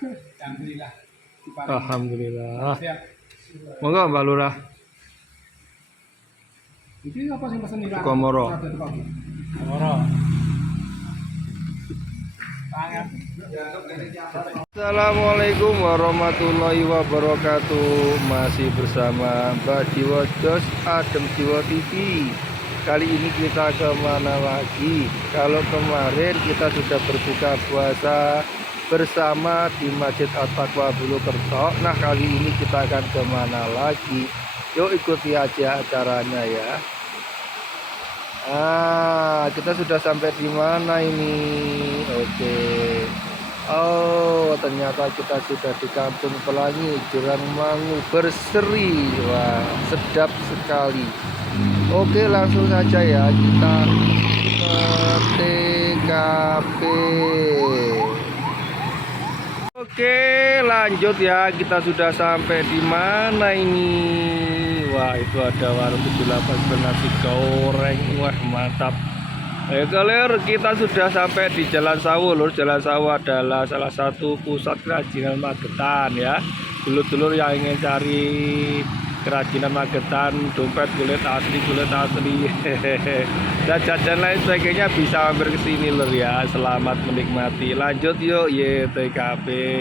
Alhamdulillah. Alhamdulillah. Siap. Monggo Mbak Lurah. Ini apa sih pesan ini? Komoro. Komoro. Assalamualaikum warahmatullahi wabarakatuh. Masih bersama Mbak Jiwo Jos Adem Jiwo TV. Kali ini kita kemana lagi? Kalau kemarin kita sudah berbuka puasa bersama di Masjid At-Taqwa Bulukerto. Nah, kali ini kita akan kemana lagi? Yuk ikuti aja acaranya ya. Kita sudah sampai di mana ini? Oke. Oh, ternyata kita sudah di Kampung Pelangi, Jurangmangu Berseri. Wah, sedap sekali. Oke, langsung saja ya kita ke TKP. Oke, lanjut ya. Kita sudah sampai di mana ini? Wah, itu ada warung 78 nasi goreng. Wah, mantap. Kalir, kita sudah sampai di Jalan Sawu, lur. Jalan Sawu adalah salah satu pusat kerajinan Magetan ya. Dulur-dulur yang ingin cari kerajinan Magetan, dompet kulit asli, dan jajan lain sebagainya bisa hampir ke sini lur ya. Selamat menikmati. Lanjut yuk YTKP.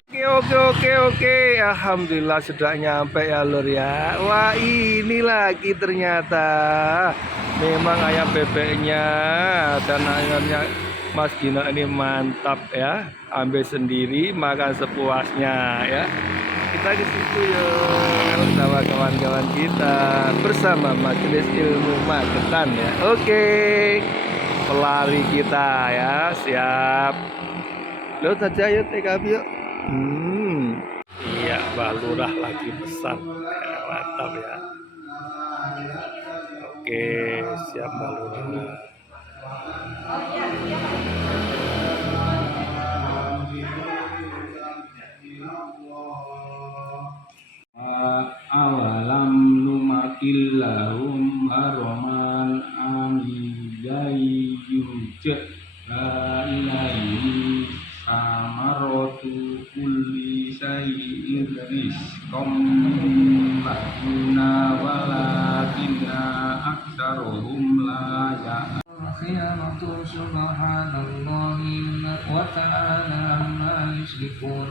Oke. Alhamdulillah sudah nyampe ya lur ya. Wah, ini lagi ternyata. Memang ayam bebeknya dan ayamnya Mas Gino ini mantap ya. Ambil sendiri, makan sepuasnya ya. Kita ke situ yuk bersama kawan-kawan kita, bersama Majelis Ilmu Magetan ya. Oke, pelari kita ya, siap. Lo saja yuk TKP yuk. Iya, Mbak Lurah lagi pesan ya, mantap ya. Oke, siap Mbak Lurah. Awalam numakillahum haraman amiyai yujad la ilaihi samaratu kulli sayyin rizqam lahuna walakinna aksaruhum la ya'lamun. Subhanallahi wa ta'ala amma yushrikun.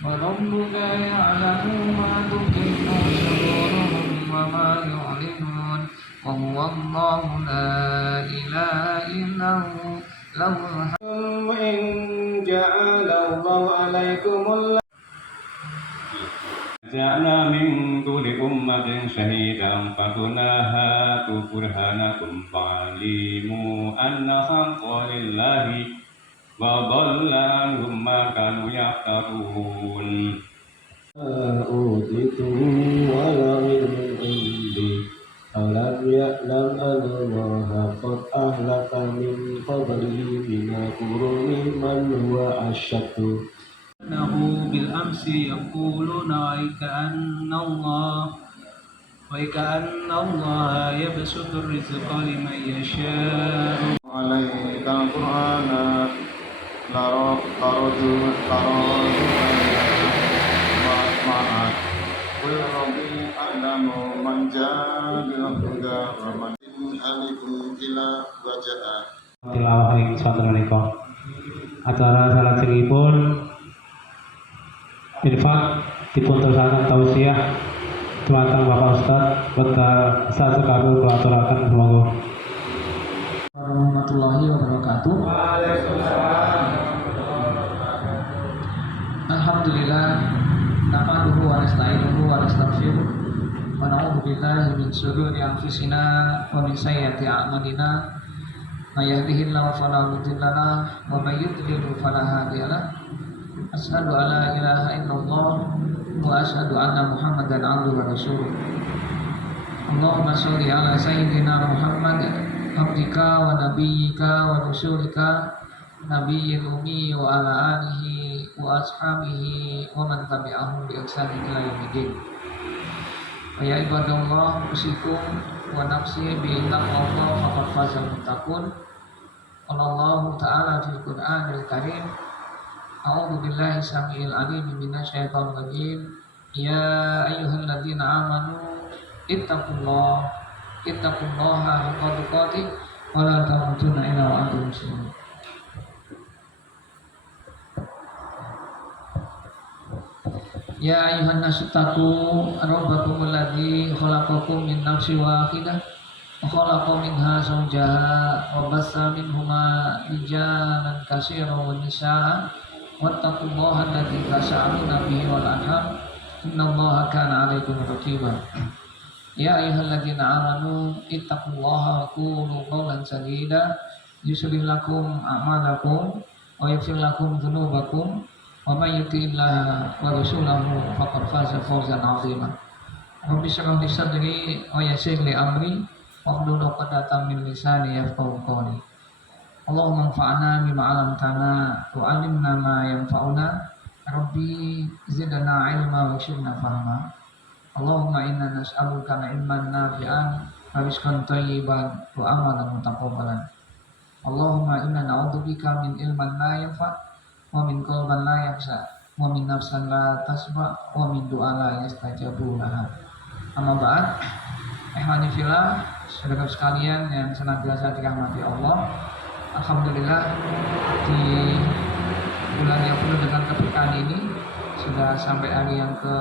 وربك يعلم ما تكن صدورهم وما يعلنون وهو الله لا إله إلا هو له الحمد وإن جعل الله عليكم جعلنا من كل أمة شهيدا فكنا هاتوا برهانكم فعلموا أن الحق لله وضل عنهم ما كانوا يفترون. أوتيتم ولا من عندي ألم يعلم أن الله قد أهلك من قبله من القرون من هو أشد إنه بالأمس يقولون وكأن الله يبسط الرزق لمن يشاء عليك القرآن لرجو maaf qul rabbi a'lamu man jaa bil huda wa man alaikum ila wajaa tilawah ing sadereka acara salajengipun infak dipun terusaken tausiah dumateng Bapak Ustaz wekdal sasekabeh kulaturaken monggo. Warahmatullahi wabarakatuh. Alhamdulillah, nahmaduhu wa nasta'inuhu wa nastaghfiruh wa na'udzu billahi min shururi anfusina wa min sayyiati a'malina. May yahdihillahu fala mudilla lahu wa may yudlil fala hadiya lahu. Asyhadu an la ilaha illallah wa asyhadu anna Muhammadan abduhu wa rasuluh. Allahumma sholli ala sayyidina Muhammad abdika wa nabiyyika wa rasulika nabiyil ummi wa ala alihi wa ashabihi wa man tabi'ahum bi ihsan ila yaumil. Wa ya ibadallah usikum wa nafsi bi taqwallah faqad fazal muttaqun. Allah Ta'ala fil Qur'anil Karim A'udzu billahi samiil alim minasyaitonir rajim. Ya ayyuhalladzina amanu ittaqullaha haqqa tuqatih wa la tamutunna illa wa antum muslimun. Ya ayuhan nasu taqu rabbakum alladzi khalaqakum min nafsin wahidah wa khalaqa minha zawjaha wa bassa minhuma rijalan katsiran wa nisaa wattaqullaha alladzi tasaaluna bihi wal arham innallaha kana 'alaikum raqiba. Ya ayyuhalladzina amanu ittaqullaha wa qulu qawlan sadida yuslih lakum a'malakum wa yaghfir lakum dzunubakum wa may yuti'illah wa rasulahu faqad faza fawzan 'azima. Rabbi shrah li sadri wa yassir li amri wahlul 'uqdatam min lisani yafqahu qawli. Allahumma anfa'na bima 'allamtana wa 'allimna ma yanfa'una. Rabbi zidna 'ilma wa zidna fahma. Allahumma inna nas'aluka ilman nafi'an wa rizqan thayyiban wa amalan mutaqabbalan. Allahumma inna na'udzubika min ilman la yanfa' wa min qalban la yakhsha wa min nafsan la tasba wa min du'a la yastajabu laha. Amma ba'd. Ikhwani fillah, saudara sekalian yang senantiasa dirahmati Allah. Alhamdulillah, di bulan yang penuh dengan keberkahan ini sudah sampai hari yang ke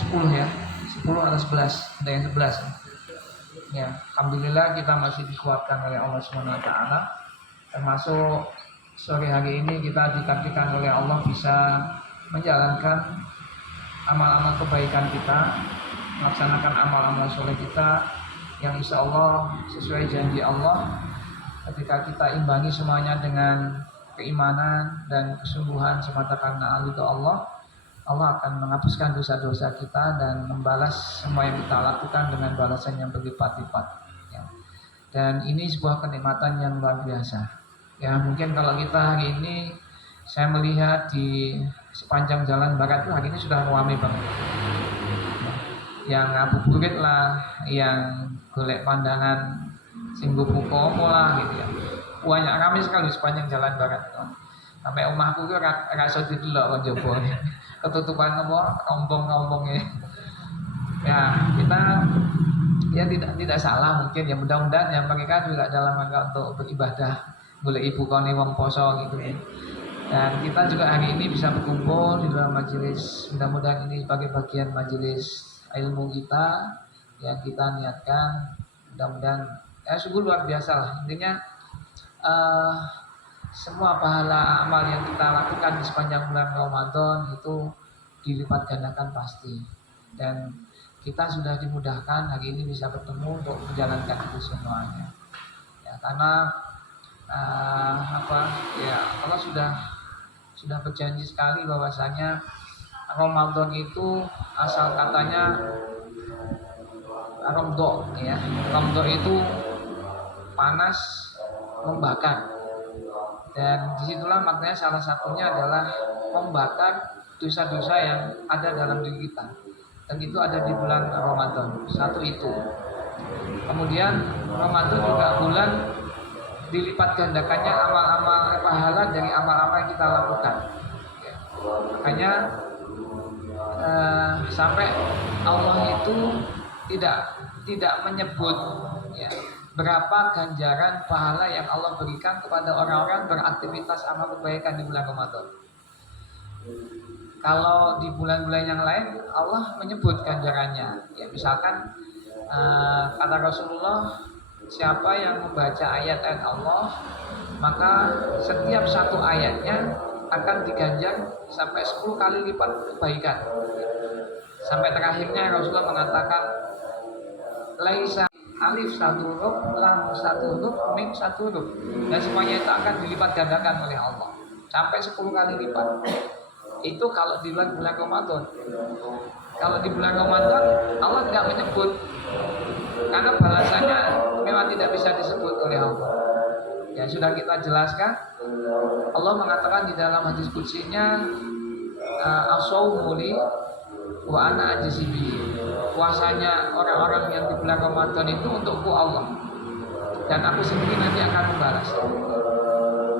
10 ya, 10 atau 11, ada yang 11 ya. Alhamdulillah kita masih dikuatkan oleh Allah SWT, termasuk sore hari ini kita ditakdirkan oleh Allah bisa menjalankan amal-amal kebaikan kita, melaksanakan amal-amal soleh kita yang insya Allah sesuai janji Allah. Ketika kita imbangi semuanya dengan keimanan dan kesungguhan semata karena ridho Allah, Allah akan menghapuskan dosa-dosa kita dan membalas semua yang kita lakukan dengan balasan yang berlipat-lipat ya. Dan ini sebuah kenikmatan yang luar biasa ya. Mungkin kalau kita hari ini, saya melihat di sepanjang jalan barat itu hari ini sudah ramai banget, yang ngabuburit lah, yang golek pandangan singgung buko lah gitu ya. Banyak ramai sekali sepanjang jalan barat itu. Sampai omahku itu rasa didelok kan jopo ketutupan apa rombong-rombongnya ya. Kita ya tidak salah mungkin ya, mudah-mudahan ya mereka juga dalam rangka untuk beribadah boleh ibu koni wong poso gitu ya. Dan kita juga hari ini bisa berkumpul di dalam majelis, mudah-mudahan ini sebagai bagian majelis ilmu kita yang kita niatkan, mudah-mudahan ya sungguh luar biasa lah. Intinya semua pahala amal yang kita lakukan di sepanjang bulan Ramadan itu dilipat gandakan pasti. Dan kita sudah dimudahkan hari ini bisa bertemu untuk menjalankan itu semuanya. Ya, karena Allah sudah berjanji sekali bahwasanya Ramadan itu asal katanya Ramdo ya. Ramdo itu panas membakar. Dan disitulah maknanya salah satunya adalah membakar dosa-dosa yang ada dalam diri kita. Dan itu ada di bulan Ramadan. Satu itu. Kemudian Ramadan juga bulan dilipat gandakannya amal-amal pahala dari amal-amal yang kita lakukan. Ya. Makanya sampai Allah itu tidak menyebut ya, berapa ganjaran pahala yang Allah berikan kepada orang-orang beraktivitas amal kebaikan di bulan Ramadan. Kalau di bulan-bulan yang lain Allah menyebut ganjarannya. Ya misalkan kata Rasulullah, siapa yang membaca ayat-ayat Allah, maka setiap satu ayatnya akan diganjar sampai 10 kali lipat kebaikan. Sampai terakhirnya Rasulullah mengatakan, laisa alif satu huruf, lam satu huruf, mim satu huruf, dan semuanya itu akan dilipat gandakan oleh Allah sampai 10 kali lipat. Itu kalau di bulan Ramadan. Kalau di bulan Ramadan Allah tidak menyebut, karena balasannya memang tidak bisa disebut oleh Allah. Ya sudah kita jelaskan, Allah mengatakan di dalam hadis qudsinya, as-shaumu li wa ana ajzibi. Puasanya orang-orang yang di bulan Ramadan itu untukku Allah, dan aku sendiri nanti akan membalas.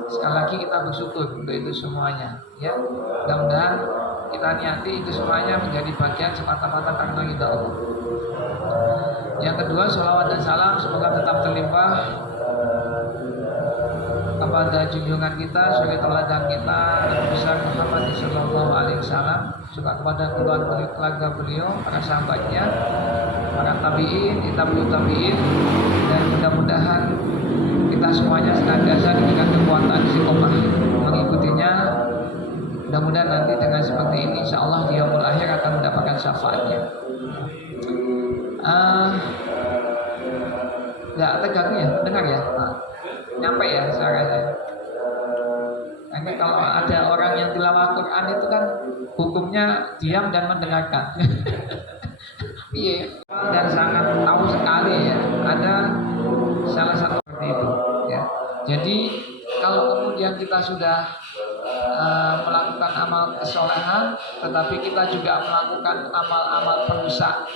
Sekali lagi kita bersyukur untuk itu semuanya. Ya, mudah-mudahan kita niati itu semuanya menjadi bagian semata-mata karena ridha Allah. Yang kedua, sholawat dan salam semoga tetap terlimpah kepada junjungan kita, sebagai teladan kita, Nabi besar Muhammad Sallallahu Alaihi Wasallam, juga kepada keluarga beliau, para sahabatnya, para tabiin, tabiin, dan mudah-mudahan kita semuanya senantiasa diberikan kekuatan istiqomah mengikutinya. Mudah-mudahan nanti dengan seperti ini, insya Allah di yaumul akhir akan mendapatkan syafaatnya. Nggak tegang ya, dengar ya, nyampe ya suaranya. Nanti kalau ada orang yang tilawah Quran itu kan hukumnya diam dan mendengarkan. Iya, dan sangat tahu sekali ya. Ada salah satu seperti itu. Ya. Jadi kalau kemudian kita sudah melakukan amal kesolehan, tetapi kita juga melakukan amal-amal perusak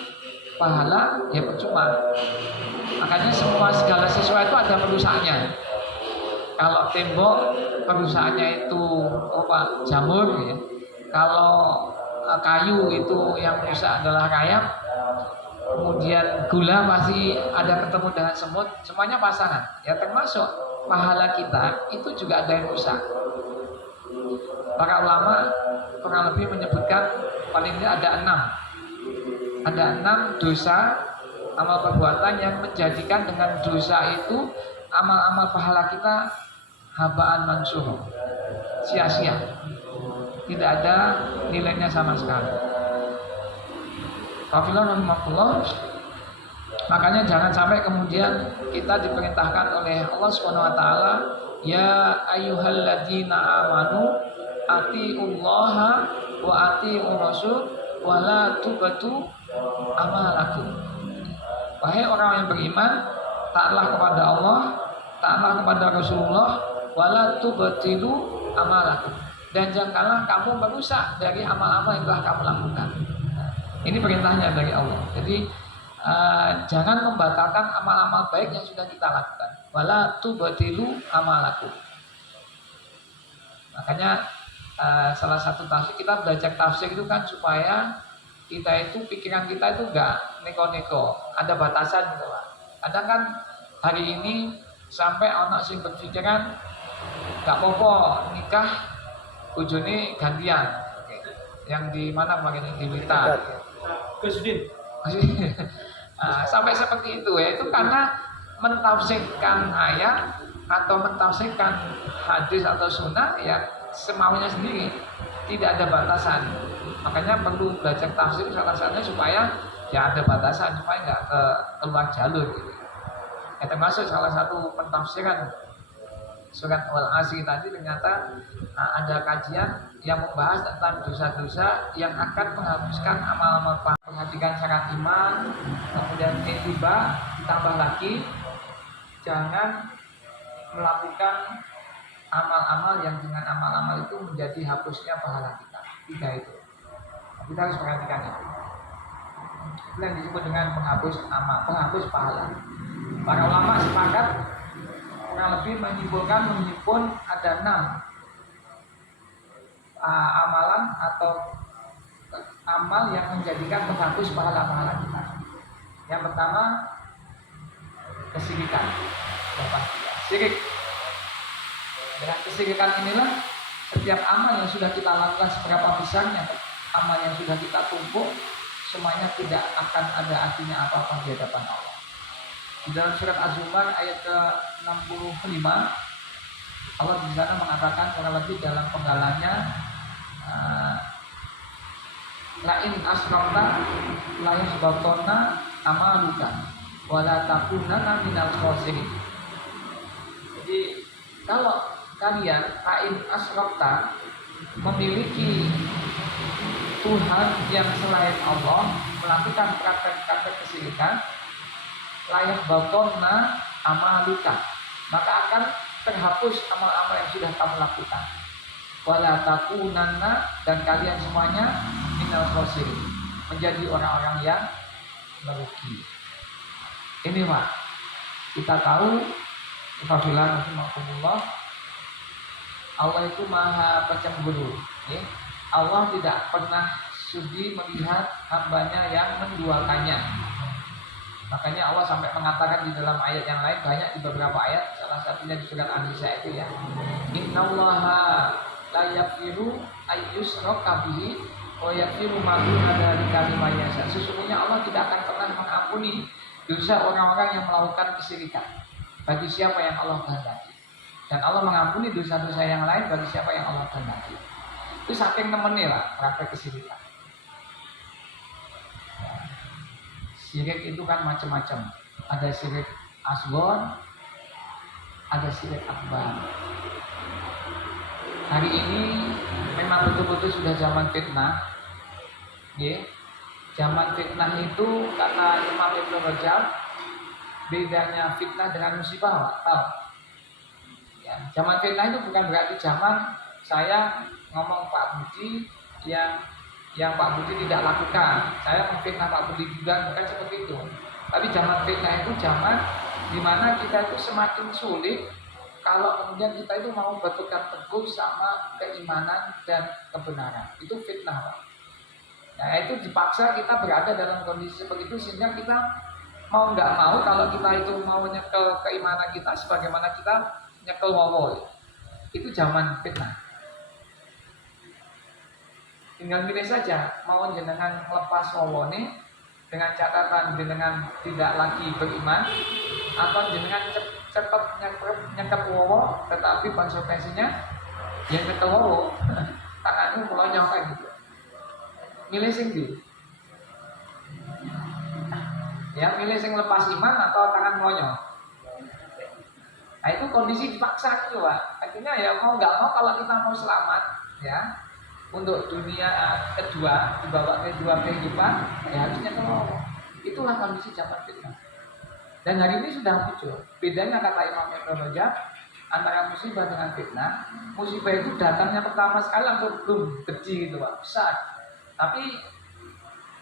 pahala, ya percuma. Makanya segala sesuatu itu ada perusaknya. Kalau tembok perusaknya itu jamur, ya. Kalau kayu itu yang rusak adalah rayap. Kemudian gula pasti ada ketemu dengan semut. Semuanya pasangan. Ya termasuk pahala kita itu juga ada yang rusak. Para ulama kurang lebih menyebutkan paling tidak ada 6. Ada 6 dosa amal perbuatan yang menjadikan dengan dosa itu amal-amal pahala kita habaan mansur, sia-sia, tidak ada nilainya sama sekali. Rahimahullah. Makanya jangan sampai kemudian kita diperintahkan oleh Allah Subhanahu wa taala, ya ayyuhalladzina amanu atiullaha wa atiur rasul wa la tubatu amalakum. Wahai orang yang beriman, taatlah kepada Allah, taatlah kepada Rasulullah, wala tubtilu amalakum. Dan janganlah kamu merusak dari amal-amal yang telah kamu lakukan. Ini perintahnya dari Allah. Jadi jangan membatalkan amal-amal baik yang sudah kita lakukan. Wala tubtilu amalakum. Makanya salah satu tafsir, kita belajar tafsir itu kan supaya kita itu, pikiran kita itu enggak neko-neko, ada batasan gitu Pak. Kadang kan hari ini sampai anak sing berpikiran enggak apa-apa nikah bojone gantian. Yang di mana kemarin di Blitar. Presiden. Sampai seperti itu ya, itu karena mentafsirkan ayat atau mentafsirkan hadis atau sunnah ya semaunya sendiri, tidak ada batasan. Makanya perlu belajar tafsir salah satunya supaya ya ada batasan, supaya nggak keluar jalur gitu. Ya, termasuk salah satu pentafsiran surat Al-Asr tadi, ternyata ada kajian yang membahas tentang dosa-dosa yang akan menghapuskan amal-amal pahala. Perhatikan syarat iman, kemudian ittiba, ditambah lagi jangan melakukan amal-amal yang dengan amal-amal itu menjadi hapusnya pahala kita. 3 itu. Kita harus perhatikan itu. Itu yang disebut dengan penghapus amal, penghapus pahala. Para ulama sepakat kurang lebih menyimpun ada 6 amalan atau amal yang menjadikan penghapus pahala-pahala kita. Yang pertama kesyirikan. Syirik. Dengan kesyirikan inilah setiap amal yang sudah kita lakukan, seberapa besarnya amal yang sudah kita tumpuk, semuanya tidak akan ada artinya apa-apa di hadapan Allah. Di dalam surat Az-Zumar ayat ke-65, Allah di sana mengatakan kurang lebih dalam penggalannya, lain asrokta la yahbatonna amaluka wala takunanna minal khosirin. Jadi kalau kalian lain asrokta memiliki Tuhan yang selain Allah, melakukan praktek-praktek kesyirikan, layak batonna amaluka, maka akan terhapus amal-amal yang sudah kamu lakukan. Wala takunanna, dan kalian semuanya minal khosirin, menjadi orang-orang yang merugi. Ini Pak, kita tahu Fadilah Rasulullah, Allah itu maha pencemburu. Ya. Allah tidak pernah sudi melihat hambanya yang menduakannya. Makanya Allah sampai mengatakan di dalam ayat yang lain, banyak di beberapa ayat, salah satunya di surat An-Nisa itu ya. Innallaha la yaghfiru ayyushraka bihi wa yaghfiru ma duna dzalika liman yasha. Sesungguhnya Allah tidak akan pernah mengampuni dosa orang-orang yang melakukan kesyirikan bagi siapa yang Allah kehendaki. Dan Allah mengampuni dosa-dosa yang lain bagi siapa yang Allah kehendaki. Itu saking temennya lah praktek kesyirikan. Syirik itu kan macam-macam. Ada syirik asghar, ada syirik akbar. Hari ini memang betul-betul sudah zaman fitnah. Ya. Zaman fitnah itu kata Imam Ibnu Rajab, bedanya fitnah dengan musibah, tahu? Ya, zaman fitnah itu bukan berarti zaman saya ngomong Pak Budi yang Pak Budi tidak lakukan, saya memfitnah Pak Budi juga, bukan seperti itu. Tapi zaman fitnah itu zaman dimana kita itu semakin sulit kalau kemudian kita itu mau berpegang teguh sama keimanan dan kebenaran. Itu fitnah, Pak. Nah, itu dipaksa kita berada dalam kondisi seperti itu sehingga kita mau nggak mau kalau kita itu mau nyekel keimanan kita sebagaimana kita nyekel wawol. Itu zaman fitnah. Tinggal pilih saja mau jenengan lepas wawone dengan catatan jenengan tidak lagi beriman atau jenengan cepat nyekep wawo tetapi konsekuensinya yang nyekel wawo tanganmu melonjak kayak gitu. Milih sing di ya, milih sing lepas iman atau tangan melonjak. Nah itu kondisi dipaksa gitu Pak. Akhirnya ya mau nggak mau kalau kita mau selamat ya untuk dunia kedua, dibawa ke dua kehidupan, ya harusnya kalau itulah kondisi zaman fitnah. Dan hari ini sudah muncul. Bedanya kata Imam Ibnu Rajab antara musibah dengan fitnah. Musibah itu datangnya pertama sekali langsung belum gede gitu Pak, besar. Tapi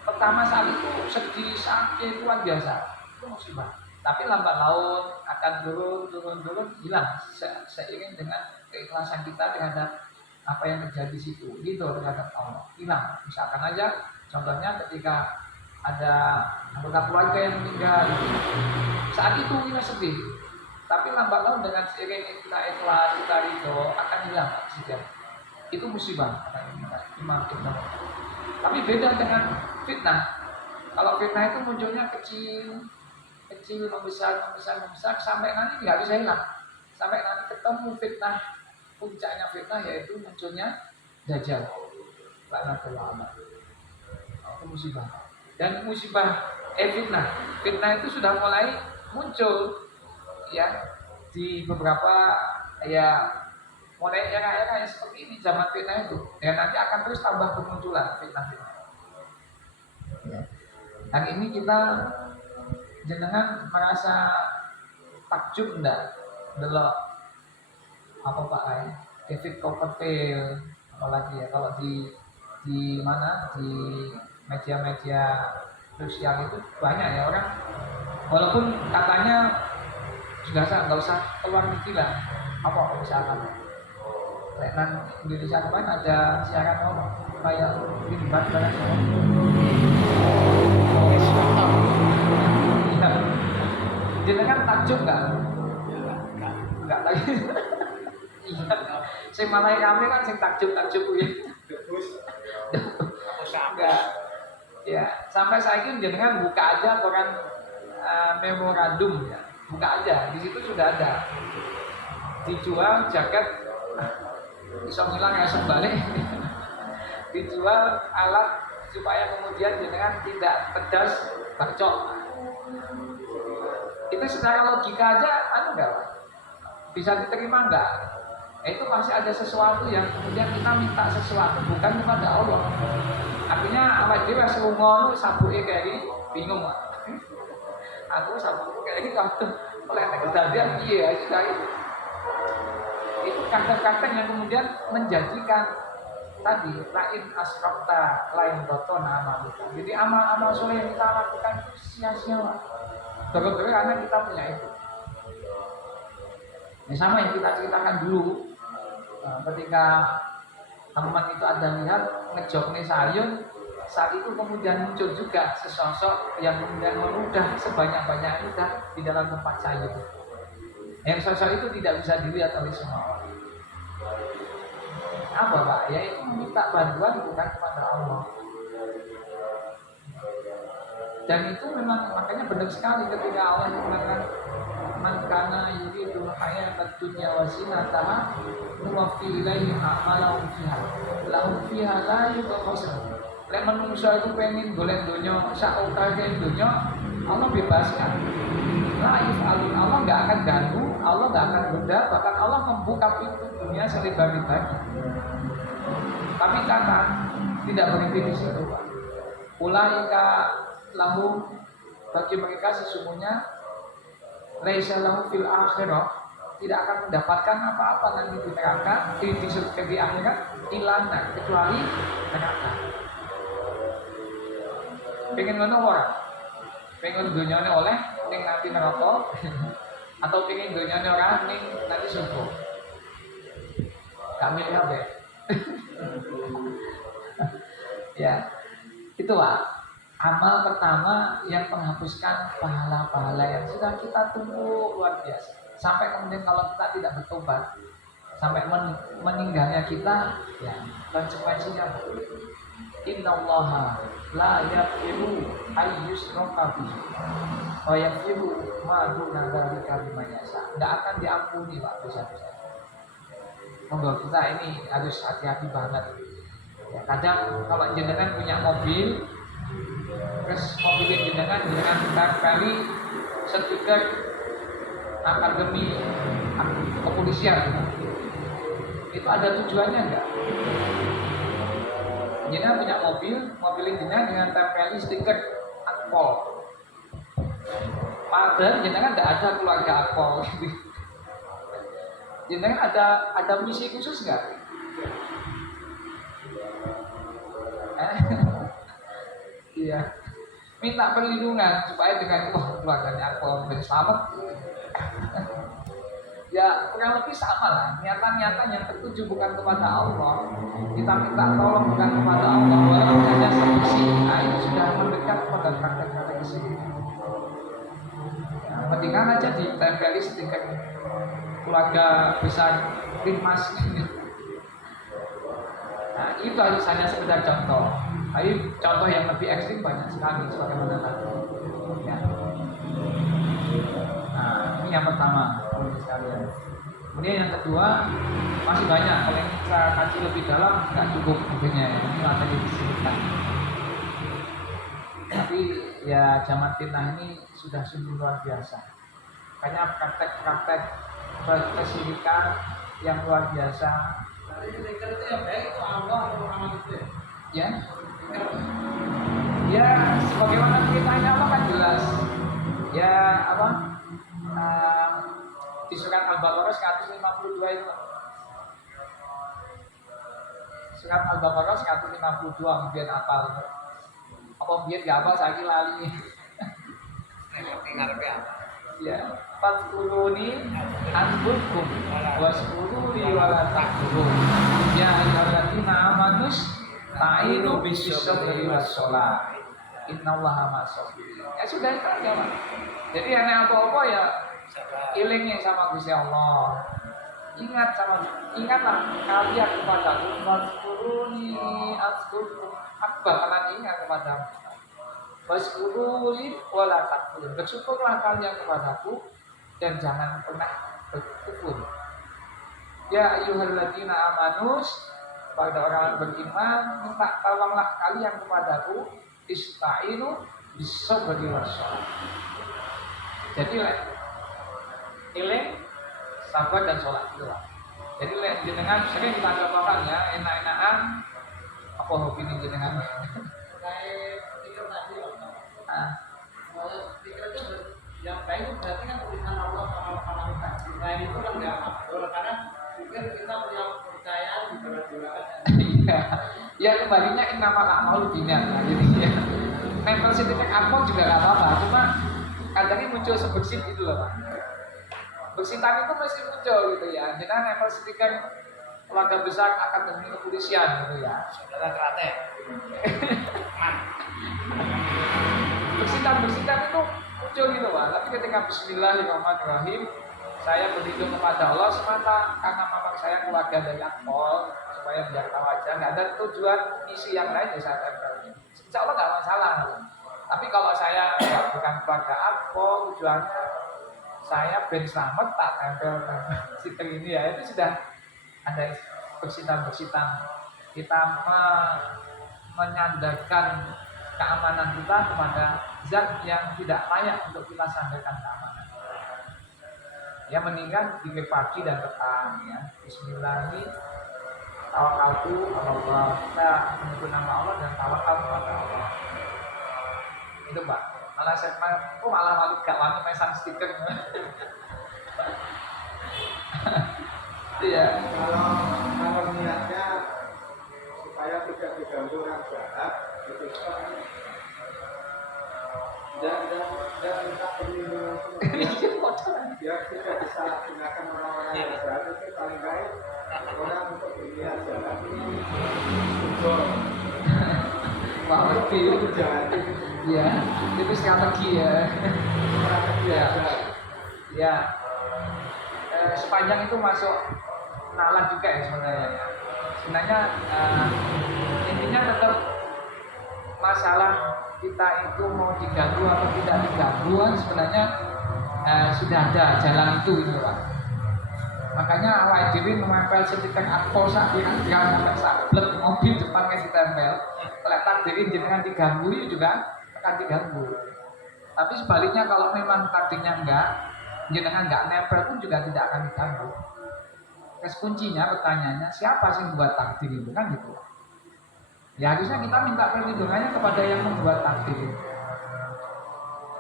pertama saat itu sedih, sakit, luar biasa. Itu musibah. Tapi lambat laun akan turun, hilang seiring dengan keikhlasan kita terhadap apa yang terjadi di situ, gitu terhadap Allah, hilang. Misalkan aja, contohnya ketika ada anggota keluarga yang meninggal, saat itu kita sedih, tapi lambat laun dengan seiring kita ikhlas, kita ridho akan hilang sedih. Itu musibah kata Imam Ibnu. Tapi beda dengan fitnah. Kalau fitnah itu munculnya kecil, membesar sampai nanti nggak bisa hilang, sampai nanti ketemu fitnah. Puncaknya fitnah yaitu munculnya dajjal, laknatullah alaih. Itu musibah. Dan fitnah itu sudah mulai muncul ya di beberapa ya mulai era-era yang seperti ini zaman fitnah itu. Dan nanti akan terus tambah bermunculan fitnah-fitnah. Ya. Hari ini kita jenengan merasa takjub enggak delok apa Pak Ai? David Copperfield, apalagi ya kalau di mana di media-media sosial itu banyak ya orang, walaupun katanya nggak usah keluar negeri lah, apa misalkan Lenan Indonesia kemarin ada siaran apa kayak Limbat banget ya. Jadi kan takjub nggak lagi. Iya, sing malai kami kan sing takjub ya. Enggak. Ya, sampai saya ini jenengan buka aja koran memorandum ya. Buka aja, di situ sudah ada. Dijual jaket bisa hilang ya balik. Dijual alat supaya kemudian jenengan tidak pedas bacok. Itu secara logika aja enggak bisa diterima enggak? Itu pasti ada sesuatu yang kemudian kita minta sesuatu bukan kepada Allah. Artinya awak dhewe wis ngono sabuke kayak bingung. Aku sabuke kayak kabeh oleh kejadian piye ya itu kata-kata yang kemudian menjadikan tadi lain asrokta lain botona amal. Jadi amal-amal soleh yang kita lakukan itu sia-sia. Gara-gara karena kita punya itu. Ini sama yang kita ceritakan dulu ketika teman itu ada lihat ngejok nih sayur, saat itu kemudian muncul juga sesosok yang kemudian meludah sebanyak-banyak ludah di dalam tempat sayur. Yang sosok itu tidak bisa dilihat oleh semua orang. Apa Pak? Yaitu meminta bantuan bukan kepada Allah. Dan itu memang makanya benar sekali ketika Allah mengatakan man kana yuridul hayatad dunya wa zinataha nuwaffi ilaihi a'malahum fiha lahum fiha la yubkhasun. Lek manusia itu pengen golek donya sak ukake donya, Allah bebaskan. Laif alun, Allah nggak akan ganggu, Allah nggak akan benda, bahkan Allah membuka pintu dunia selebar-lebarnya. Tapi kata tidak berhenti di situ, Pak. Ulaika lahum, bagi mereka sesungguhnya laisa lahum fil akhirah, tidak akan mendapatkan apa-apa nanti di neraka, di surga di akhirat ilana kecuali neraka. Pengen ngono orang, pengen dunyane oleh ning nanti neraka atau pengen dunyane orang ning nanti surga. Kami lihat deh. Ya, itu Pak. Amal pertama yang menghapuskan pahala-pahala yang sudah kita tunggu luar biasa. Sampai kemudian kalau kita tidak bertobat, sampai meninggalnya kita, ya konsekuensinya innallaha la yaghfiru ayyushraka bihi wa yaghfiru ma duna dzalika liman yasha. Tidak akan diampuni Pak dosa-dosa. Monggo kita ini harus hati-hati banget. Ya, kadang kalau jenengan punya mobil, terus mobil jenengan kali stiker akademi kepolisian, itu ada tujuannya enggak? Jenengan punya mobil jenengan dengan tempeli stiker akpol. Padahal jenengan tidak ada keluarga akpol. Jenengan ada misi khusus enggak? Iya. Minta perlindungan supaya dengan keluarganya akpol selamat. Ya kurang lebih sama lah, niatan-niatan yang tertuju bukan kepada Allah, kita minta tolong bukan kepada Allah, walaupun hanya solusi, nah itu sudah mendekat kepada praktek-praktek kesini. Nah, mendingan aja ditempeli stiker keluarga besar Binmas. Nah itu hanya sekedar contoh, tapi contoh yang lebih ekstrim banyak sekali sebagaimana tadi. Ya. Nah ini yang pertama. Sekalian. Kemudian yang kedua masih banyak, kalau yang kita kaji lebih dalam nggak cukup tentunya ya, ini materi disebutkan. Tapi ya zaman fitnah ini sudah sungguh luar biasa. Makanya praktek-praktek kesyirikan yang luar biasa. Itu yang baik itu Allah atau Muhammad itu ya? Ya sebagaimana perintahnya Allah kan jelas. Ya apa? Di surat Al-Baqarah 152 itu. Surat Al-Baqarah 152 kemudian apal. Apa biar gak apa saya lali. Ya, fadkuruni azkurkum waskuruni wala takfurun. Ya ayyuhalladzina amanu ta'inu bis-sabri was-shalah. Innallaha ma'as-sabirin. Ya sudah itu aja, Pak. Jadi ana apa-apa ya ilingnya sama Gusti Allah. Ingatlah kalian kepadaku, waskuruni azkurkum. Aku bakalan ingat kepadamu. Waskuruni wala takfurun. Bersyukurlah kalian kepadaku dan jangan pernah berkufur. Ya ayyuhalladzina amanu, pada orang beriman, minta tolonglah kalian kepadaku, ista'inu bis-sabri was-shalah. Jadi iling, sabar dan sholat itu lah. Jadi jenengan sering kita contohkan ya, enak-enakan apa hobi ini jenengan? Kayak pikir tadi loh. Pikir itu yang baik itu berarti kan tulisan Allah sama kita. Lain itu kan nggak makhluk karena mungkin kita punya kepercayaan di berat-berat. Iya, ya kembalinya innamal a'malu binniyat. Jadi ya, nempel sedikit akpol juga nggak apa-apa, cuma kadang muncul sebersih itu loh Pak. Bersitan itu masih muncul gitu ya. Jangan nempel stiker keluarga besar akademi kepolisian gitu ya. Saudara terakhir. Bersitan itu muncul gitu Pak. Tapi ketika Bismillahirrahmanirrahim, saya berlindung kepada Allah semata karena memang saya keluarga dari Akpol, supaya biar tahu aja, nggak ada tujuan misi yang lain di saat tempel. Insya Allah nggak masalah. Tapi kalau saya bukan keluarga Akpol, tujuannya saya Ben Slamet tak tempel stiker ini ya, itu sudah ada bersitan. Kita menyandarkan keamanan kita kepada zat yang tidak layak untuk kita sandarkan keamanan. Ya mendingan di pagi dan petang ya. Bismillahirrahmanirrahim. Tawakkaltu ala Allah. Kita menyebut nama Allah dan tawakal kepada Allah. Itu Pak. Malah saya malah malu gak wani pasang stiker. Iya. Kalau niatnya supaya tidak diganggu orang jahat, itu dan minta perlindungan biar tidak disalahgunakan orang-orang yang jahat, itu paling baik orang untuk berniat jahat ini jujur. Wah, lebih jahat ya, itu strategi ya. Ya. Sepanjang itu masuk nalar juga ya sebenarnya. Sebenarnya intinya tetap masalah kita itu mau diganggu atau tidak diganggu kan sebenarnya sudah ada jalan itu gitu Pak. Makanya awal diri menempel stiker Akpol saat sampai sablek mobil depannya ditempel. Kalau takdirin jenengan diganggu juga akan diganggu. Tapi sebaliknya kalau memang takdirnya enggak, jenengan enggak nempel pun juga tidak akan diganggu. Terus kuncinya pertanyaannya siapa sih yang buat takdir itu kan gitu. Ya harusnya kita minta perlindungannya kepada yang membuat takdir.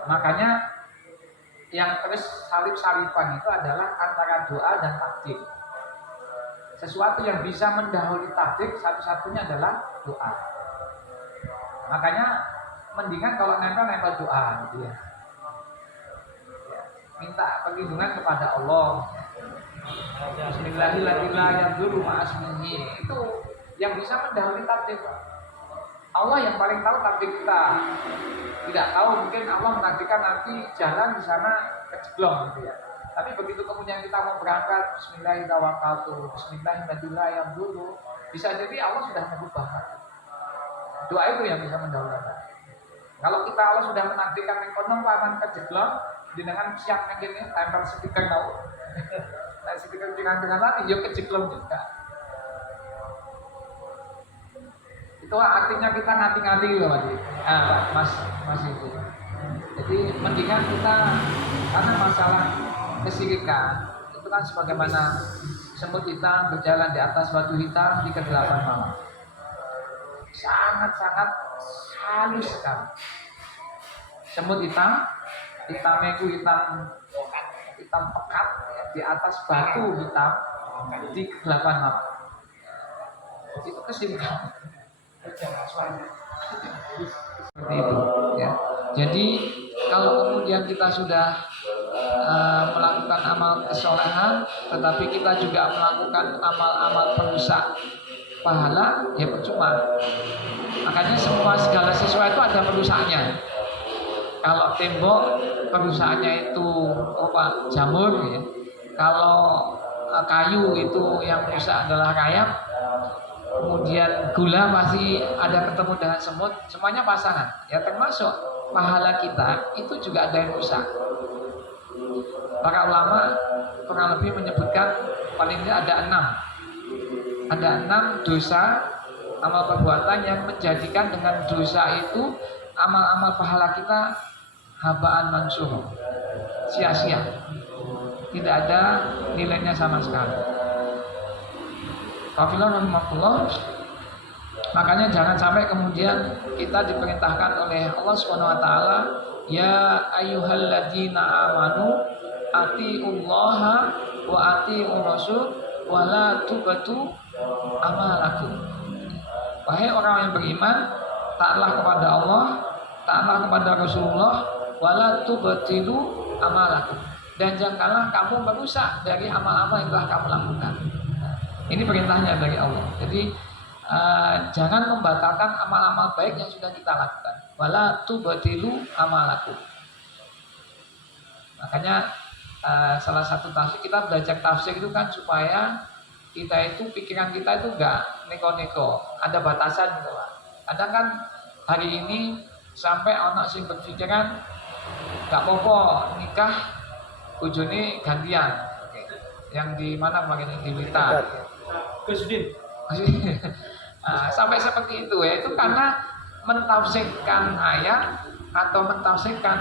Makanya yang terus salip-salipan itu adalah antara doa dan takdir. Sesuatu yang bisa mendahului takdir satu-satunya adalah doa. Makanya mendingan kalau nempel doa gitu ya. Minta perlindungan kepada Allah. Bismillahirrahmanirrahim. Itu yang bisa mendahului takdir. Allah yang paling tahu takdir kita. Tidak tahu mungkin Allah menakdirkan nanti jalan di sana kejeblong gitu ya. Tapi begitu kemudian kita mau berangkat, Bismillahirrahmanirrahim, Bismillahirrahmanirrahim, bisa jadi Allah sudah merubah. Doa itu yang bisa mendahulukan. Kalau kita Allah sudah menakdirkan ekonomi paman kejeblong, dengan siap ini tempel stiker tahu. Nah, stiker dengan lagi, yuk kejeblong juga. Itu artinya kita ngati-ngati loh mas itu. Jadi mendingan kita karena masalah kesyirikan itu kan sebagaimana semut hitam berjalan di atas batu hitam di kegelapan malam. Sangat-sangat halus sekali. Semut hitamnya itu hitam pekat ya, di atas batu hitam di kegelapan malam. Itu kesyirikan. Seperti itu ya. Jadi kalau kemudian kita sudah melakukan amal kesolehan, tetapi kita juga melakukan amal-amal perusak pahala, ya percuma. Makanya segala sesuatu ada perusaknya. Kalau tembok perusahaannya itu jamur ya. Kalau kayu itu yang rusak adalah rayap. Kemudian gula pasti ada ketemu dengan semut, semuanya pasangan. Ya termasuk pahala kita itu juga ada yang rusak. Para ulama kurang lebih menyebutkan paling tidak ada 6 dosa amal perbuatan yang menjadikan dengan dosa itu amal-amal pahala kita habaan mansur, sia-sia, tidak ada nilainya sama sekali. Makanya jangan sampai kemudian kita diperintahkan oleh Allah SWT, ya ayyuhalladzina amanu atiullaha wa atiur rasul wa la tubatu amalakum. Wahai orang yang beriman, taatlah kepada Allah, taatlah kepada Rasulullah, wa la tubatilu amalakum. Dan janganlah kamu merusak dari amal-amal yang telah kamu lakukan. Ini perintahnya dari Allah. Jadi jangan membatalkan amal-amal baik yang sudah kita lakukan. Wala tubatilu amalakum. Makanya salah satu tafsir, kita belajar tafsir itu kan supaya kita itu, pikiran kita itu enggak neko-neko, ada batasan gitu Pak. Kadang kan hari ini sampai anak sing berpikiran enggak apa-apa nikah bojone gantian. Yang di mana kemarin, di Blitar. Kesudin. Sampai seperti itu ya, itu karena mentafsirkan ayat atau mentafsirkan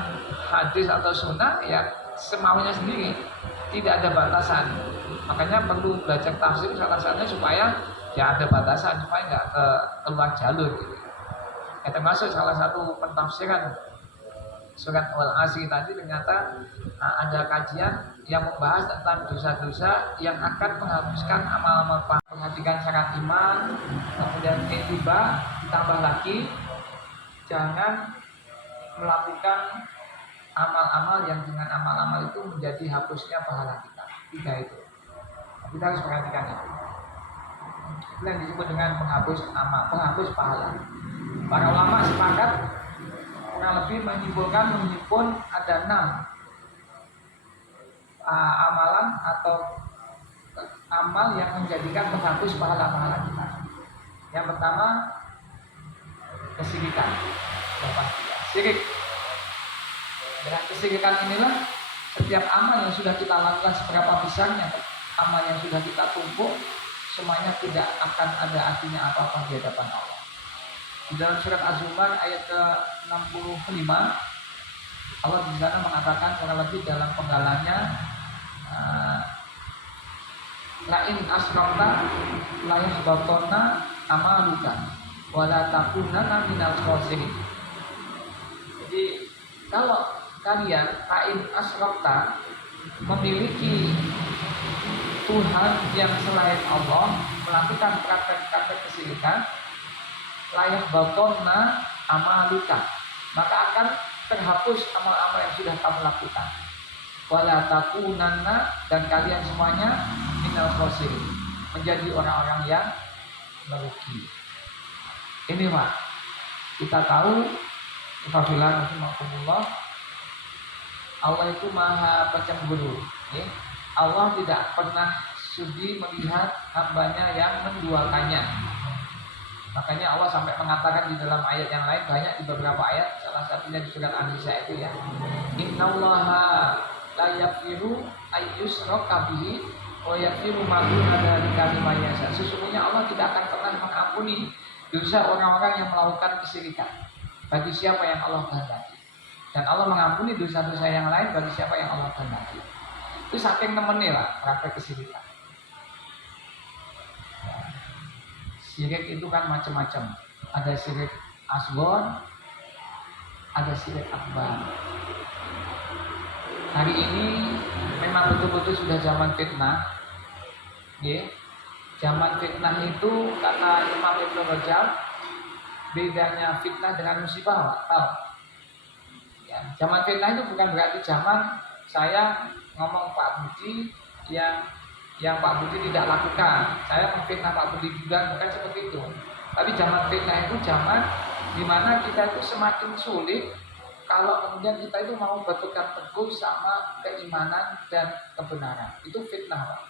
hadis atau sunnah ya semaunya sendiri, tidak ada batasan. Makanya perlu belajar tafsir salah satunya supaya ya ada batasan, supaya nggak keluar jalur gitu. Ya, termasuk salah satu pentafsiran surat Al-Asr tadi, ternyata ada kajian yang membahas tentang dosa-dosa yang akan menghapuskan amal-amal pahala. Perhatikan syarat iman, kemudian tiba ditambah lagi jangan melakukan amal-amal yang dengan amal-amal itu menjadi hapusnya pahala kita. 3 itu. Kita harus perhatikan itu. Itu yang disebut dengan penghapus amal, penghapus pahala. Para ulama sepakat kurang lebih menyimpulkan ada 6 amalan atau amal yang menjadikan penghapus pahala-pahala kita. Yang pertama kesyirikan. Syirik. Dengan kesyirikan inilah setiap amal yang sudah kita lakukan, seberapa besarnya amal yang sudah kita tumpuk, semuanya tidak akan ada artinya apa-apa di hadapan Allah. Di dalam surat Az-Zumar ayat ke-65, Allah di sana mengatakan kurang lebih dalam penggalannya, lain asramta la yahbatonna amaluka wala takunanna minal khasirin. Jadi kalau kalian lain asramta memiliki Tuhan yang selain Allah, melakukan praktek-praktek kesyirikan, layak batonna amaluka, maka akan terhapus amal-amal yang sudah kamu lakukan. Wala takunanna, dan kalian semuanya minal khasirin, menjadi orang-orang yang merugi. Ini Pak, kita tahu Alhamdulillah, Allah itu maha pencemburu. Allah tidak pernah sudi melihat hambanya yang menduakannya. Makanya Allah sampai mengatakan di dalam ayat yang lain, banyak di beberapa ayat, salah satunya di surat An-Nisa itu ya, innallaha la yaghfiru ayyushraka bihi wa yaghfiru ma duna dzalika liman yasha. Sesungguhnya Allah tidak akan pernah mengampuni dosa orang-orang yang melakukan kesyirikan bagi siapa yang Allah kehendaki, dan Allah mengampuni dosa-dosa yang lain bagi siapa yang Allah kehendaki. Itu saking temennya lah praktek kesyirikan. Syirik itu kan macam-macam. Ada syirik asghar, ada syirik akbar. Hari ini memang betul-betul sudah zaman fitnah. Zaman fitnah itu kata Imam Ibnu Rajab, bedanya fitnah dengan musibah, tahu? Ya, zaman fitnah itu bukan berarti zaman saya ngomong Pak Budi yang Pak Budi tidak lakukan, saya memfitnah Pak Budi juga, bukan seperti itu. Tapi zaman fitnah itu zaman dimana kita itu semakin sulit kalau kemudian kita itu mau berpegang teguh sama keimanan dan kebenaran. Itu fitnah Pak.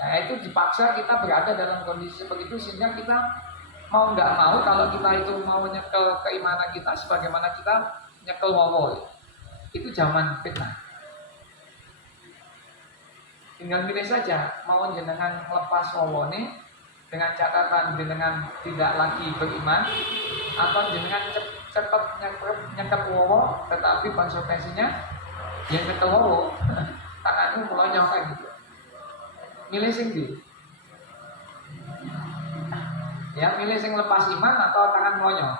Nah itu dipaksa kita berada dalam kondisi seperti itu, sehingga kita mau nggak mau, kalau kita itu mau nyekel keimanan kita sebagaimana kita nyekel wawo, itu zaman fitnah. Tinggal pilih saja, mau jenengan lepas wawone dengan catatan jenengan tidak lagi beriman, atau jenengan cepat nyekep wawo tetapi konsekuensinya yang nyekel wawo tanganmu melonjak kayak gitu. Milih sing di, ya milih sing lepas iman atau tangan melonjak.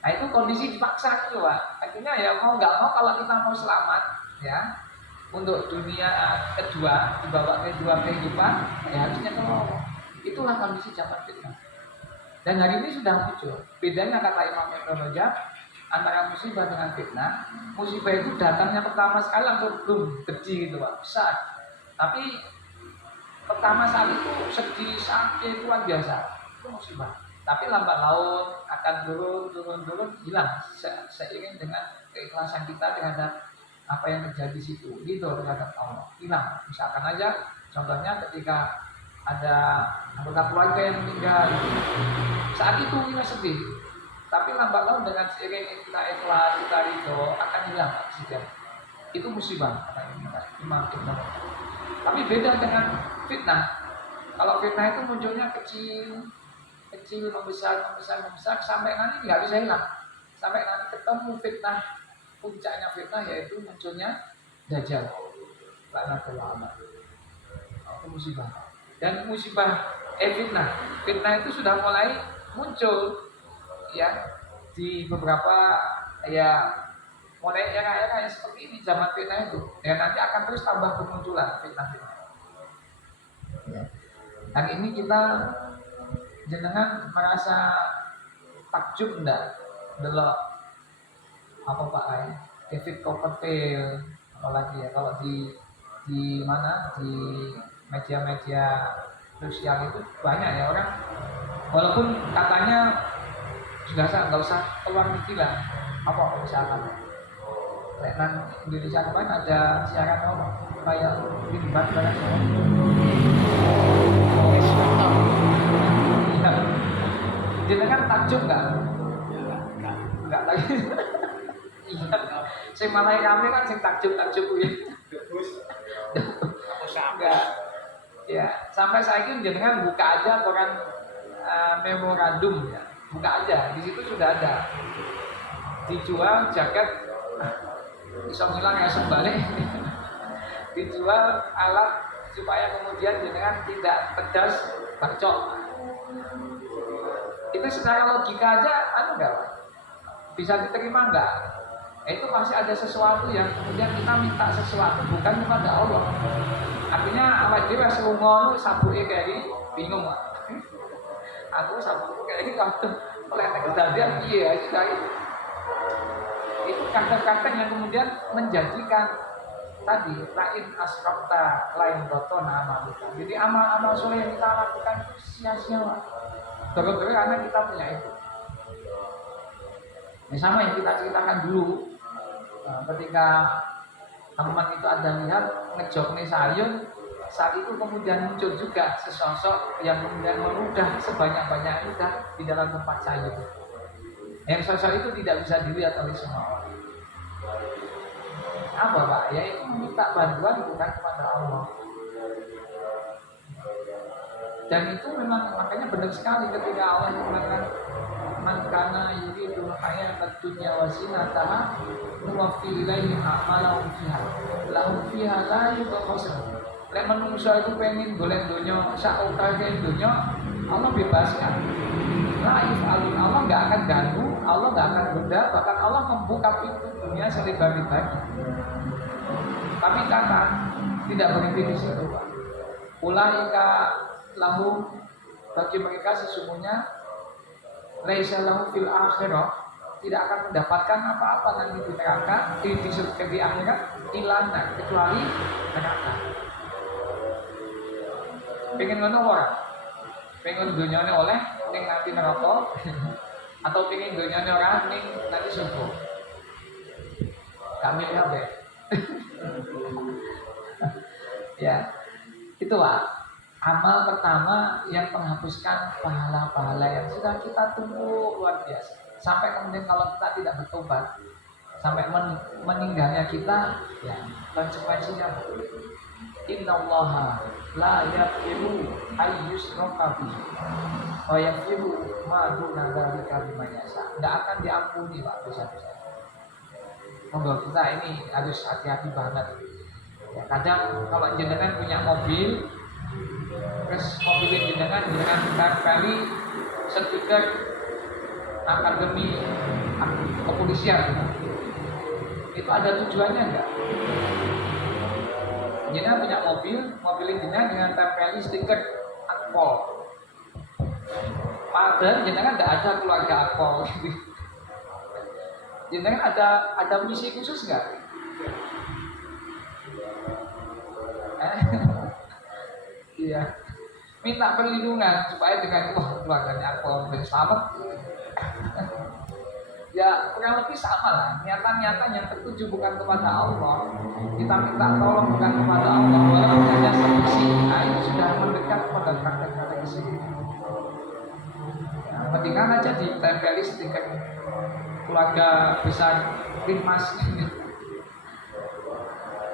Nah itu kondisi dipaksa gitu Pak. Artinya ya mau nggak mau, kalau kita mau selamat ya untuk dunia kedua, dibawa kedua kehidupan, ya harusnya kalau itulah kondisi zaman fitnah. Dan hari ini sudah muncul. Bedanya kata Imam Ibnu Rajab antara musibah dengan fitnah. Musibah itu datangnya pertama sekali langsung belum gede gitu Pak, besar. Tapi pertama saat itu sedih, sakit, luar biasa, itu musibah. Tapi lambat laun akan turun, hilang seiring dengan keikhlasan kita terhadap apa yang terjadi di situ, gitu terhadap Allah, hilang. Misalkan aja, contohnya ketika ada anggota keluarga yang meninggal, saat itu kita sedih, tapi lambat laun dengan seiring kita ikhlas, kita ridho, akan hilang oksigen. Itu musibah, kata Imam Ibn Qayyim. Tapi beda dengan fitnah. Kalau fitnah itu munculnya kecil, membesar, sampai nanti nggak bisa hilang. Sampai nanti ketemu fitnah, puncaknya fitnah yaitu munculnya dajjal. Laknatullah alaihi. Itu musibah. Dan musibah fitnah itu sudah mulai muncul ya di beberapa ya mulai era-era yang seperti ini, zaman fitnah itu, dan nanti akan terus tambah bermunculan fitnah-fitnah. Ya. Dan ini kita jenengan merasa takjub enggak delok apa Pak David Copperfield, apalagi ya kalau di mana di media-media sosial itu banyak ya orang, walaupun katanya sudah nggak usah keluar negeri lah, apa misalkan Lenan Indonesia kemarin ada siaran apa kayak Limbat banget ya. Jadi kan takjub nggak? Nggak lagi. Iya. Sing malah kami kan sing takjub ya. Enggak. Ya, sampai saya ini jenengan buka aja koran memorandum ya. Buka aja, di situ sudah ada dijual jaket bisa ngilang ya sebalik dijual alat supaya kemudian jenengan tidak pedas bacok. Itu secara logika aja enggak bisa diterima enggak? Itu masih ada sesuatu yang kemudian kita minta sesuatu bukan kepada Allah. Artinya awak dhewe selungono sabuke kayak bingung. Aku sabuku kayak ini kamu oleh kejadian iya sekali. Itu kata-kata yang kemudian menjadikan tadi lain asrofta lain botona amaluka. Jadi amal-amal soleh yang kita lakukan itu sia-sia. Gara-gara karena kita punya itu. Ini sama yang kita ceritakan dulu. Ketika teman itu ada lihat ngejok nih sayur, saat itu kemudian muncul juga sesosok yang kemudian meludah sebanyak-banyaknya di dalam tempat sayur. Yang sosok itu tidak bisa dilihat oleh semua orang. Apa Pak? Yaitu meminta bantuan bukan kepada Allah. Dan itu memang makanya benar sekali ketika Allah mengatakan man kana yuridul hayatad dunya wa zinataha nuwaffi ilaihi a'malahum fiha lahum fiha la yubkhasun. Lek manusia itu pengen golek donya sak akeh donya, Allah bebaskan. Laif alun, Allah nggak akan ganggu, Allah nggak akan goda, bahkan Allah membuka pintu dunia selebar-lebarnya. Tapi kata tidak berhenti di situ. Ulaika lahu, bagi mereka sesungguhnya laisa lahu fil akhirah, tidak akan mendapatkan apa-apa nanti di neraka, di surga di akhirat ilana kecuali neraka. Pengen ngono orang, pengen dunyane oleh ning nanti neraka atau pengen dunyane orang ning nanti surga. Kami lihat deh. Ya, itu Pak. Amal pertama yang menghapuskan pahala-pahala yang sudah kita tunggu luar biasa. Sampai kemudian kalau kita tidak bertobat, sampai meninggalnya kita, ya konsekuensinya innallaha la yaghfiru ayyushraka bihi wa yaghfiru ma duna dzalika liman yasha. Enggak akan diampuni Pak dosa-dosa. Monggo kita ini harus hati-hati banget. Ya, kadang kalau jenengan punya mobil, terus mobilnya jenengan kali stiker akademi kepolisian, itu ada tujuannya enggak? Jenengan punya mobil jenengan dengan tempeli stiker akpol, padahal jenengan enggak ada keluarga akpol. Jenengan ada misi khusus enggak? Iya, Iya. Minta perlindungan supaya dengan itu keluarganya aku selamat. Ya kurang lebih sama lah. Niatan-niatan yang tertuju bukan kepada Allah, kita minta tolong bukan kepada Allah, walaupun hanya solusi, nah itu sudah mendekat kepada praktek-praktek kesyirikan. Ya, mendingan aja ditempeli stiker keluarga besar Binmas.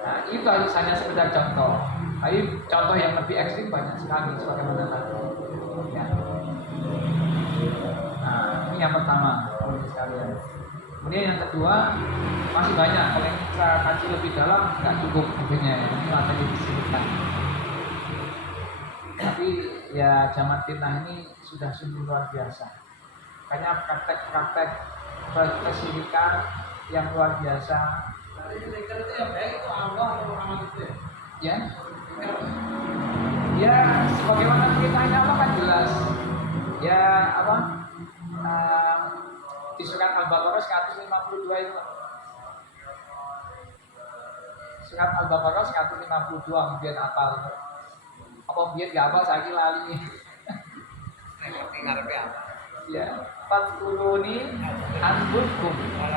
Nah itu hanya sekedar contoh. Tapi contoh yang lebih ekstrim banyak sekali sebagaimana tadi. Ya. Nah ini yang pertama, teman sekalian. Kemudian yang kedua masih banyak. Kalau kita kaji lebih dalam nggak cukup mungkinnya ya. Ini materi disebutkan. Tapi ya zaman fitnah ini sudah sungguh luar biasa. Makanya praktek-praktek kesyirikan yang luar biasa. Itu yang baik itu Allah atau orang itu ya? Ya, sebagaimana perintahnya Allah kan jelas. Ya apa? Di surat Al-Baqarah 152 itu. Surat Al-Baqarah 152 kemudian apal. Apa biar gak apal saya lali. Ya, fadkuruni anburkum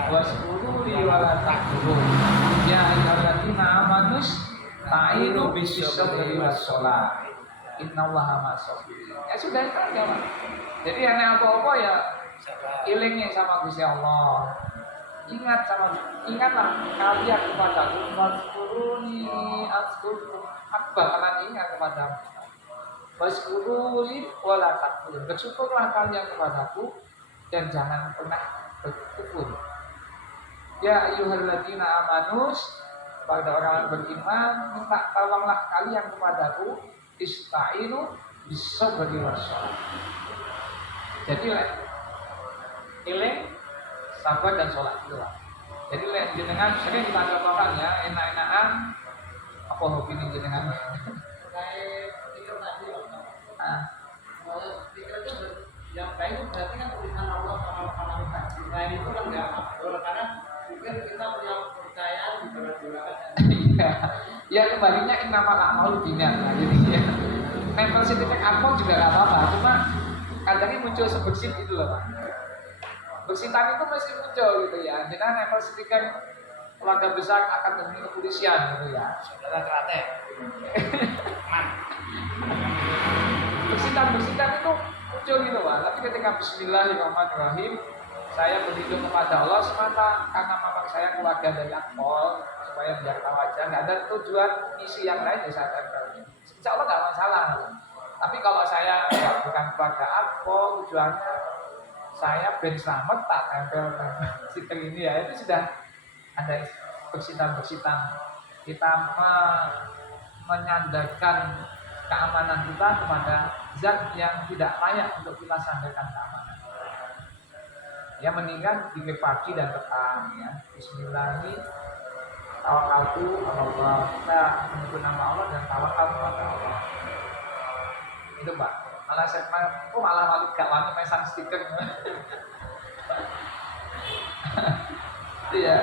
waskuruni wala takfurun. Ya ayyuhalladzina amanus ta'inu bis-sabri was-shalah. Innallaha ma'as-sabirin. Ya sudah itu aja, Pak. Jadi yang apa-apa ya ilingnya sama Gusti Allah. Ingatlah kalian kepadaku, fadkuruni azkurkum. Aku bakalan ingat kepadamu. Waskuruni wala takfurun. Bersyukurlah kalian kepadaku dan jangan pernah berkufur. Ya ayyuhalladzina amanus, pada orang beriman, minta tolonglah kalian kepadaku, ista'inu bis-sabri was-shalah. Jadi iling, sabar dan sholat itu lah. Jadi jenengan sering kita contohkan ya, enak-enakan apa hobi ini jenengan? Pikir itu yang baik itu berarti kan tulisan Allah sama kita. Nah itu kan nggak betul karena pikir kita punya kepercayaan di dalam. Iya, ya kembalinya innamal a'malu binniyat. Nah, jadi ya nempel sertifikat akun juga nggak apa-apa, cuma kadang muncul sebersit itu loh Pak. Bersitan itu masih muncul gitu ya. Jangan nempel sertifikat keluarga besar akademi kepolisian gitu ya. Saudara kerate. Bersitan itu muncul gitu Pak. Tapi ketika Bismillahirrahmanirrahim, saya berhidup kepada Allah semata karena memang saya keluarga dari Akpol, supaya biar tahu aja, nggak ada tujuan misi yang lain ya saya tempel. Insya Allah nggak masalah. Tapi kalau saya bukan keluarga Akpol, tujuannya saya Ben Slamet tak tempel stiker ini ya, itu sudah ada bersitan. Kita menyandarkan keamanan kita kepada zat yang tidak layak untuk kita sandarkan keamanan. Ya mendingan pikir pagi dan petang ya. Bismillahirrahmanirrahim. Tawakkaltu Allah. Kita menyebut nama Allah dan tawakal kepada Allah. Itu Pak. Malah saya malah malu gak wani mesan stiker. Iya.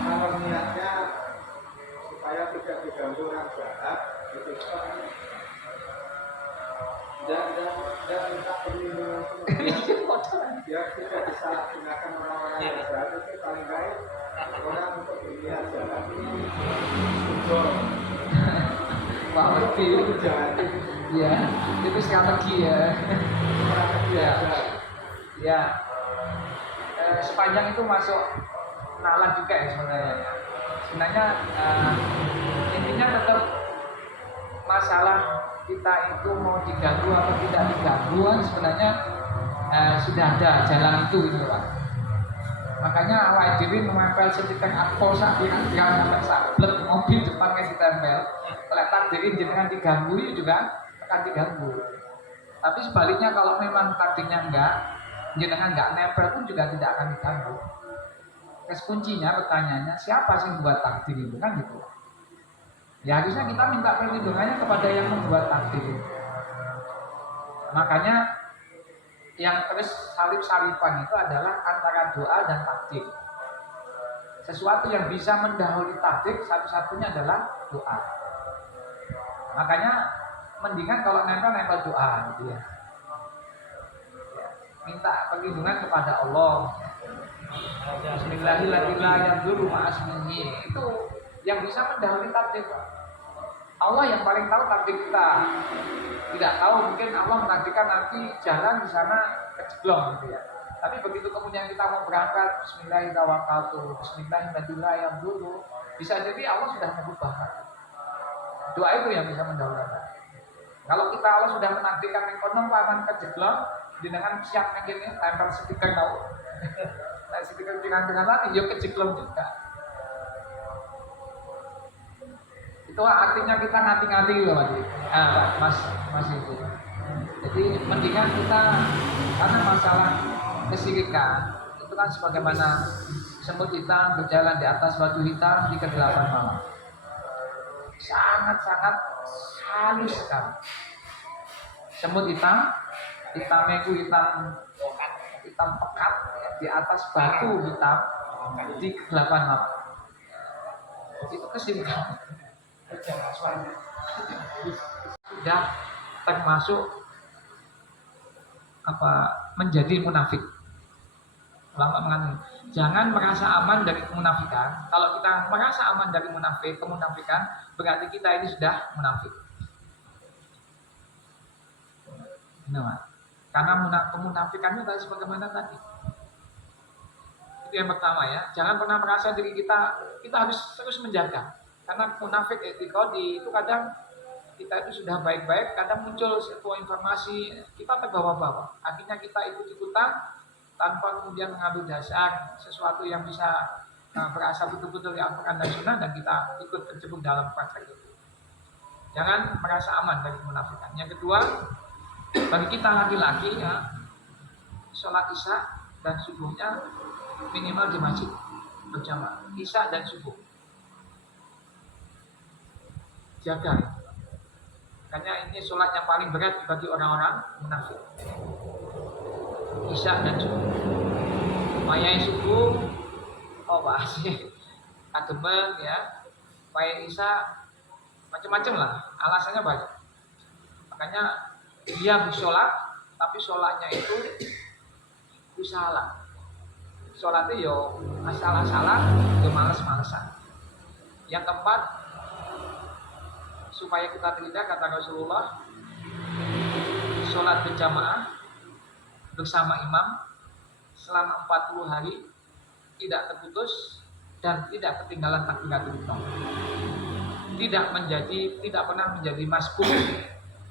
Kalau niatnya supaya tidak diganggu orang jahat, itu dan minta perlindungan biar tidak disalahgunakan orang-orang yang jahat, itu paling baik orang untuk berniat jahat ini muncul. Pak Merti Itu jahat. ya, itu strategi ya. Ya. Sepanjang itu masuk nalar juga ya sebenarnya. Sebenarnya intinya tetap masalah kita itu mau diganggu atau tidak diganggu kan sebenarnya sudah ada jalan itu gitu Pak. Makanya awal diri menempel sertifikat Akpol sak pirang-pirang sampai sablek mobil depannya ditempel. Kalau takdirin jenengan diganggu itu juga akan diganggu. Tapi sebaliknya kalau memang takdirnya enggak, jenengan enggak nempel pun juga tidak akan diganggu. Terus kuncinya pertanyaannya siapa sih yang membuat takdir itu kan gitu. Ya harusnya kita minta perlindungannya kepada yang membuat takdir. Makanya yang terus salip-salipan itu adalah antara doa dan takdir. Sesuatu yang bisa mendahului takdir satu-satunya adalah doa. Makanya mendingan kalau nempel doa gitu ya. Minta perlindungan kepada Allah. Bismillahirrahmanirrahim. Itu yang bisa mendahului takdir. Allah yang paling tahu takdir kita. Tidak tahu, mungkin Allah menakdirkan nanti jalan di sana kejeblong gitu ya. Tapi begitu kemudian kita mau berangkat, Bismillahirrahmanirrahim dulu, bisa jadi Allah sudah mengubah. Doa itu yang bisa mendahulukan. Kalau kita Allah sudah menakdirkan yang konon paman kejeblong, dengan siap ini tempel stiker tahu. Nah, stiker dengan lagi, yo kejeblong juga. Itu artinya kita ngati-ngati loh mas itu. Jadi mendingan kita, karena masalah kesyirikan itu kan sebagaimana semut hitam berjalan di atas batu hitam di kegelapan malam, sangat-sangat halus sekali. Semut hitamnya itu hitam pekat ya, di atas batu hitam di kegelapan malam. Itu kesyirikan. Sudah termasuk menjadi munafik. Ulama mengatakan jangan merasa aman dari kemunafikan. Kalau kita merasa aman dari kemunafikan berarti kita ini sudah munafik. Nah, karena kemunafikannya tadi sebagaimana tadi. Itu yang pertama ya. Jangan pernah merasa diri kita harus terus menjaga. Karena munafik etikodi itu kadang kita itu sudah baik-baik, kadang muncul sebuah informasi kita terbawa-bawa. Akhirnya kita ikut-ikutan tanpa kemudian mengambil dasar sesuatu yang bisa berasal betul-betul dari Al-Quran dan Sunnah, dan kita ikut terjebak dalam praktek itu. Jangan merasa aman dari kemunafikan. Yang kedua, bagi kita laki-laki ya, sholat isya dan subuhnya minimal di masjid berjamaah. Isya dan subuh jaga. Makanya ini sholat yang paling berat bagi orang-orang munafik. Isya dan subuh. Wayai subuh, sih kademen ya. Wayai isya macam-macam lah. Alasannya banyak. Makanya dia bersolat, tapi sholatnya itu salah. Sholatnya yo asal-asalan, yo males-malesan. Yang keempat, supaya kita terhindar, kata Rasulullah, sholat berjamaah bersama imam selama 40 hari tidak terputus dan tidak ketinggalan takbiratul ihram. Tidak pernah menjadi masbuk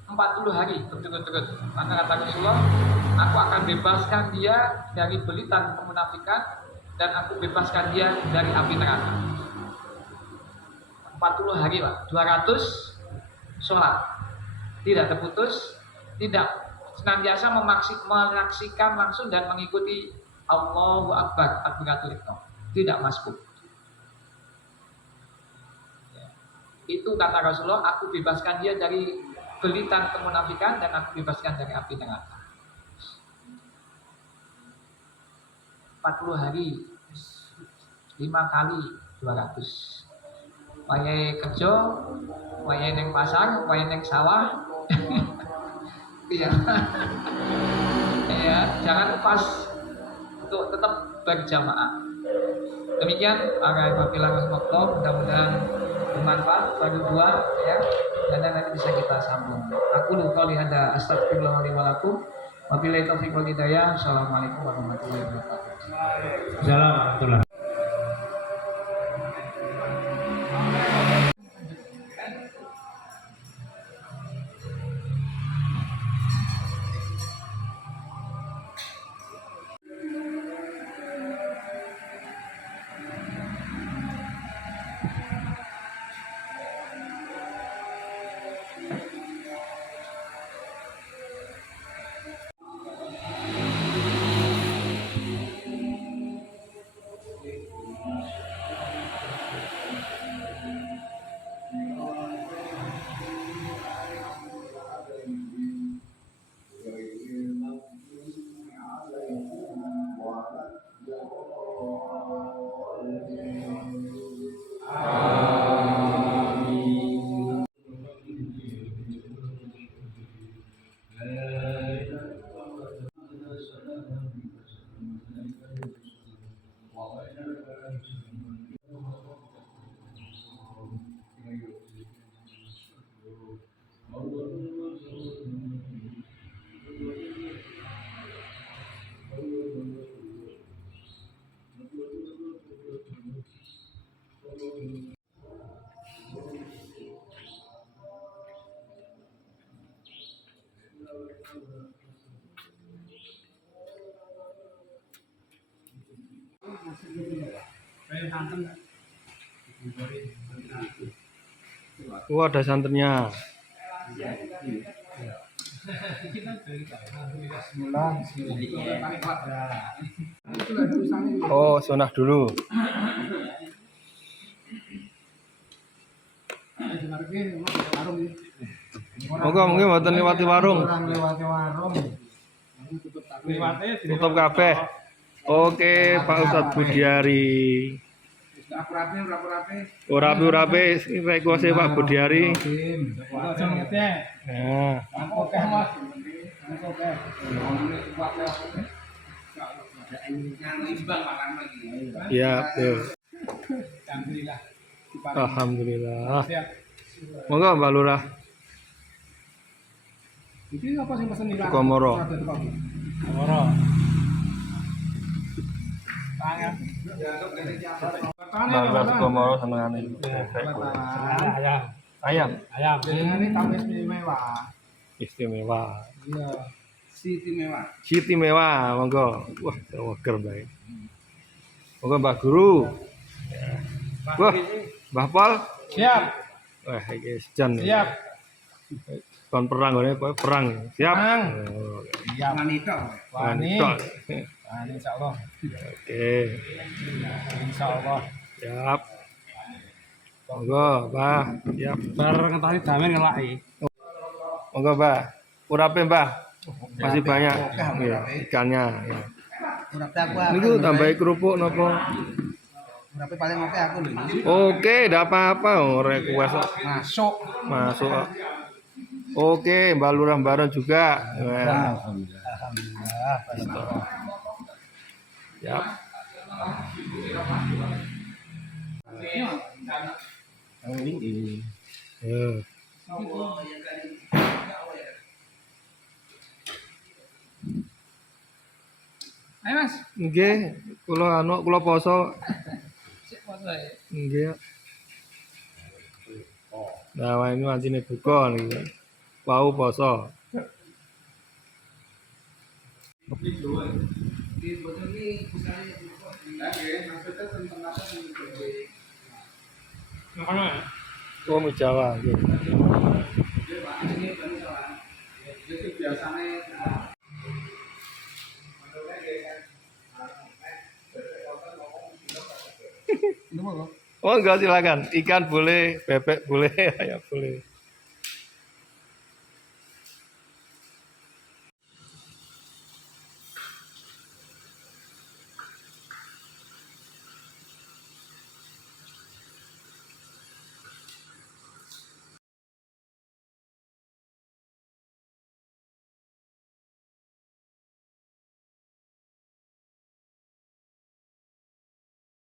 40 hari berturut-turut. Maka kata Rasulullah, aku akan bebaskan dia dari belitan kemunafikan dan aku bebaskan dia dari api neraka. 40 hari Pak, 200 sholat tidak terputus, tidak senantiasa menyaksikan langsung dan mengikuti Allahu Akbar takbiratul ihram, tidak masbuk. Itu kata Rasulullah, aku bebaskan dia dari belitan kemunafikan dan aku bebaskan dari api neraka. 40 hari 5 kali 200. Wayai kerja, wayai neng pasar, wayai neng sawah. Iya. Ya, jangan lupa untuk tetap berjamaah. Demikian para wakilan waktu, mudah-mudahan bermanfaat bagi dua ya, dan nanti bisa kita sambung. Aku lupa ada astagfirullah wa lakum. Wabillahi taufiq wal hidayah. Assalamualaikum warahmatullahi wabarakatuh. Assalamualaikum. Oh, ada santannya. Oh, sunah dulu. Moga mungkin mboten liwati warung. Tutup kabeh. Oke, Pak Ustadz Budiari. Urapi request Pak Budiari. Nah. Iya, betul. Alhamdulillah. Monggo Mbak Lurah. Komoro. Mbak Komoro senengane. Ayam. Ini tamu istimewa. Istimewa. Iya. Siti mewah, monggo. Wah, seger bae. Monggo Mbak Guru. Wah, Mbah Pol. Siap. Wah, iki sejan. Siap. Kon perang ngene perang. Siap. Perang. Oh, Siap. Wanita. wanita. Insyaallah. Oke. Insyaallah. Siap. Monggo, Mbah. Siap. Bar ngenteni damen ngelaki. Monggo, Mbah. Urape, Mbah. Masih banyak ya, ikannya ya. Urape aku. Niku tambahi kerupuk napa? Urape paling oke aku lho. Oke, ndak apa-apa ora request kok. Masuk. Masuk kok. Oke, Mbak Lurah Baron juga. Wah, Alhamdulillah. siap. Ya. Ayo Mas. Nggih, kula poso. Sik poso ya. Nggih. Nah, ini wancine buka niki. Wau poso. Oh, mie Jawa nggih. Oh enggak, silakan. Ikan boleh, bebek boleh, ayam boleh.